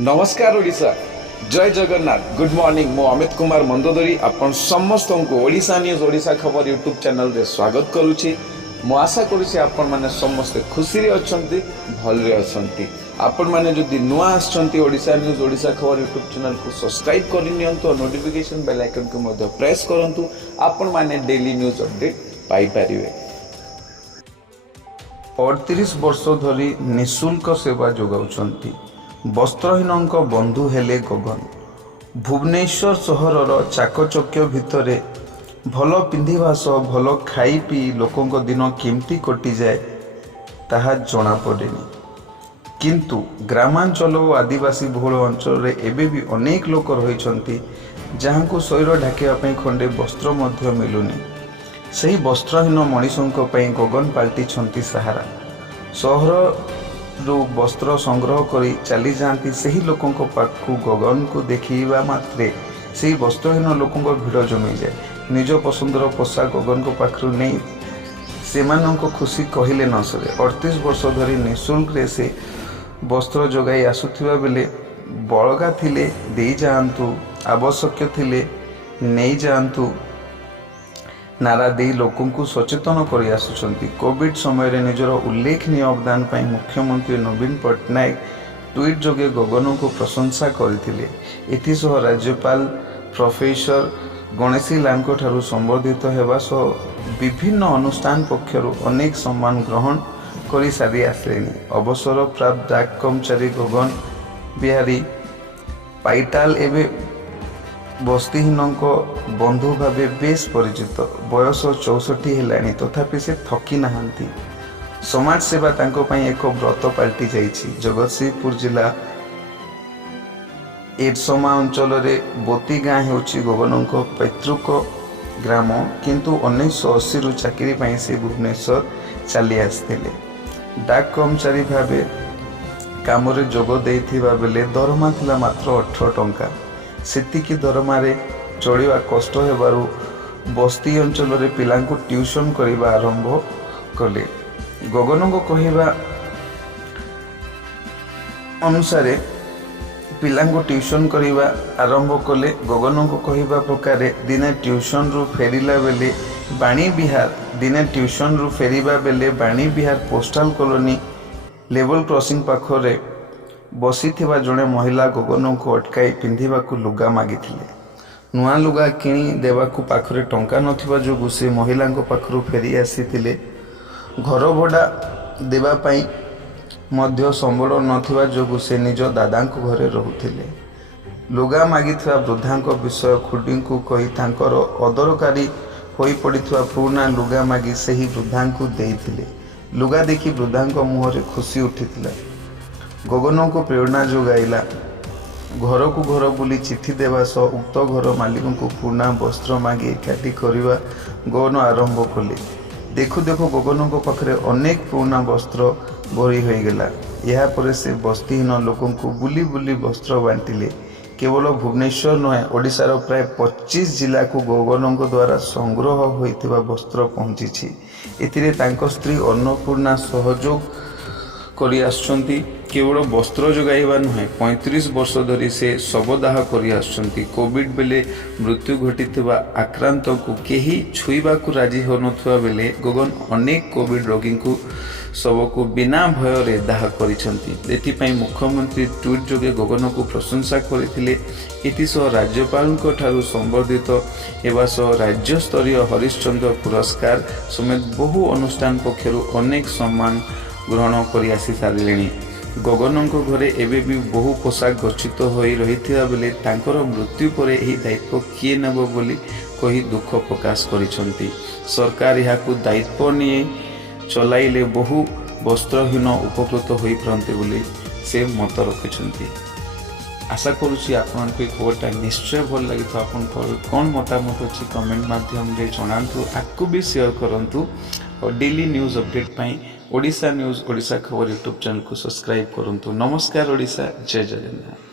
नमस्कार ओडिशा जय Jagannath good morning मो अमित कुमार मंदोदरी आपण समस्त को ओडिशा न्यूज ओडिशा खबर यूट्यूब चैनल रे स्वागत करुछि। मो आशा करुछि आपण माने समस्त खुशी रे अछंती भल रे अछंती। आपण माने जदि नुआ आछंती ओडिशा न्यूज ओडिशा खबर यूट्यूब चैनल को सब्सक्राइब करि नियंतु और नोटिफिकेशन बेल आइकन को मध्य प्रेस करंतु। आपण माने डेली न्यूज अपडेट पाई परिवे। 38 वर्ष धरी निःशुल्क सेवा जोगाउछंती वस्त्रहीन बंधु हेले गगन। भुवनेश्वर सहरर चाकचक्य भितरे भल पिंधिबा सह भल खाई पी लोकंक दिन केमती कटि जाए ताहा जना पड़ेनी। किंतु ग्रामांचल और आदिवासी बहुल अंचल रे एबे भी अनेक लोक रहिछंती जहांको शरीर ढाकिबा खंडे वस्त्र मध्य मिलुनी। सही वस्त्रहीन मनीषों गगन पाल्टी सहारा। सहर वस्त्र संग्रह करी चली जाती सही लोकों पाखु गगन को देखा मात्रे से वस्त्रहीन लोकों भिड़ जमी जाए। निज पसंदर पोशाक गगन को पाखु नहीं से खुशी कहले न सरे। 38 वर्ष धरी निःशुल्क रे से वस्त्र जोगाई आसुथिबा बेले बलगा थिले दे जातु, आवश्यक थिले नहीं जातु नारा दे लोकों को सचेतन कर आसुचंती। कोविड समय रे निजर उल्लेखनीय अवदान पाई मुख्यमंत्री नवीन पट्टनायक ट्वीट जोगे गगन को प्रशंसा करथिले। एथिसह राज्यपाल प्रोफेसर गणेशी लाल ठारू संबर्धित हेबा सह विभिन्न अनुष्ठान पक्षरु अनेक सम्मान ग्रहण करी सारी आसलेनी। अवसर प्राप्त डाक कर्मचारी गगन बिहारी पाइटाल एवं बस्तीहीन बंधु भावे बेस परिचित। बयस 64 हेलानी तथापि से थकी नहांती। समाज सेवा तांको पई एक व्रत पाल्टी जाइछि। जगतसिंहपुर जिला एरसमा अंचल रे बोती गाँ होछि गगन पैतृक ग्राम। किंतु 1980 रु चाकरी पई से भुवनेश्वर चली आसथिले। डाक कर्मचारी भावे काम रे जोग देइथिबा बेले दरमा थिला मात्र 18 टंका। सेतिकी दरमारे चढ़ा कष्ट हेबारु बस्ती अंचल रे पिलांकु ट्यूशन करिबा आरंभ कले। गगन को कहिबा अनुसार पिलांकु ट्यूशन करिबा आरंभ कले। गगन को कहिबा प्रकार दिने ट्यूशन रु फेरिला बेले बाणी बिहार दिने ट्यूशन रु फेरिबा बेले बाणी Bihar postal colony level crossing पाखरे बसी थिबा जड़े महिला गगन को अटकाई पिंधिबाकु लुगा मागिथिले। नुआ लुगा किणी देबाकु पाखरे टंका नथिबा जोगु से महिला पाखरु फेरी आसीथिले। घर भड़ा देबा पई मध्य संबल नथिबा जोगु से निज दादांको घरे रहुथिले। लुगा मागिथिबा वृद्धांको विषय खुडींकु कही तांकर अदरकारी होई पड़िथिबा पुराना लुगा मागी सही वृद्धांको देइथिले। लुगा देखि वृद्धांको मुहरे खुशी उठिथिला। गगन को प्रेरणा जोगाइला। घर को घर बुली चिठी देवा सह उक्त घर मालिक को पुराना वस्त्र मागी एकाठी करवा गगन आरंभ कले। देखु देखु गगन को पाखरे अनेक पुराना वस्त्र भरी होईगला। या परे से बस्तीहीन लोकों को बुली बुली वस्त्र बांटिले। केवल भुवनेश्वर नुहे ओडिशार प्राय 25 जिला को गगन द्वारा संग्रह होइतिबा वस्त्र पहुंची। एथिरे तांको स्त्री अन्नपूर्णा सहयोग करी आसुचंती। केवल वस्त्र जोगाइबा नुहे 35 वर्ष धरी से शवदाह करी आसुचंती। कोविड बेले मृत्यु घटिथिबा आक्रांत को केही छुईबा को राजी होनथुवा बेले गगन अनेक कोविड रोगी को शव को बिना भय रे दाह करिसंती। एथिपई मुख्यमंत्री ट्वीट जोगे गगन को प्रशंसा करथिले। एथिसह राज्यपाल ठारू संबर्धित हेबा सह राज्य स्तरीय हरिश्चंद्र पुरस्कार समेत बहु अनुष्ठान पक्षरु अनेक सम्मान ग्रहण करी आसी सारिलेनी। गगन घरे एबे भी बहु पोशाक गच्छित होई रहिथिबा बेले तांकर मृत्यु परे एही दायित्व किए नेबो बोली कही दुख प्रकाश करिसंती। सरकार याकु दायित्व निये चलाइले बहु वस्त्रहीन उपकृत होई परंते बोली से मत रखिसंती। आशा करुछि आपनको खबरटा निश्चय भल लगी। तो आपन कौन मतामत अछि कमेंट माध्यम रे जणांतु। आकु भी शेयर करंतु और डेली न्यूज अपडेट पाई ओडिशा न्यूज ओडिशा खबर यूट्यूब चैनल को सब्सक्राइब करंतु। नमस्कार ओडिशा जय जगन्नाथ।